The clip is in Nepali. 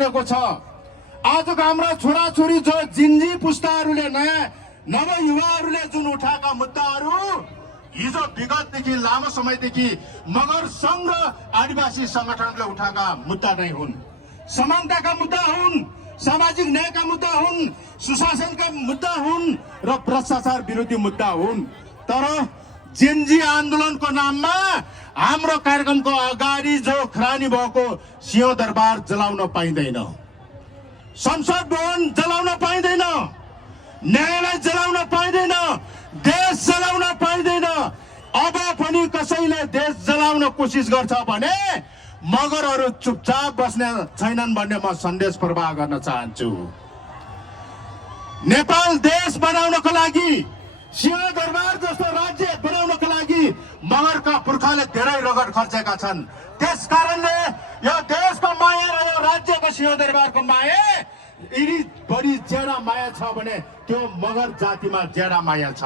छ। आजको हाम्रा छोराछोरी जो जिन्जी पुस्ताहरूले नयाँ नवयुवाहरूले जुन उठाएका मुद्दाहरू हिजो विगतदेखि लामो समयदेखि मगर संघ र आदिवासी संगठनले उठाएका मुद्दा नै हुन्। समानताका मुद्दा हुन्, सामाजिक न्यायका मुद्दा हुन्, सुशासनका मुद्दा हुन् र भ्रष्टाचार विरोधी मुद्दा हुन्। तर जेनजी आन्दोलनको नाममा हाम्रो कार्यक्रमको अगाडि जो खरानी भएको सिंहदरबार जलाउन पाइँदैन, संसद भवन जलाउन पाइँदैन, न्यायालय जलाउन पाइँदैन, देश जलाउन पाइँदैन। अब पनि कसैले देश जलाउन कोसिस गर्छ भने मगरहरू चुपचाप बस्ने छैनन् भन्ने म सन्देश प्रवाह गर्न चाहन्छु। नेपाल देश बनाउनको लागि, सिंहदरबार जस्तो राज्य बनाउनको लागि मगरका पुर्खाले धेरै रगत खर्चेका छन्। त्यस कारणले यो देशको माया र यो राज्यको सिंहदरबारको माया यदि बढी ज्यादा माया छ भने त्यो मगर जातिमा ज्यादा माया छ।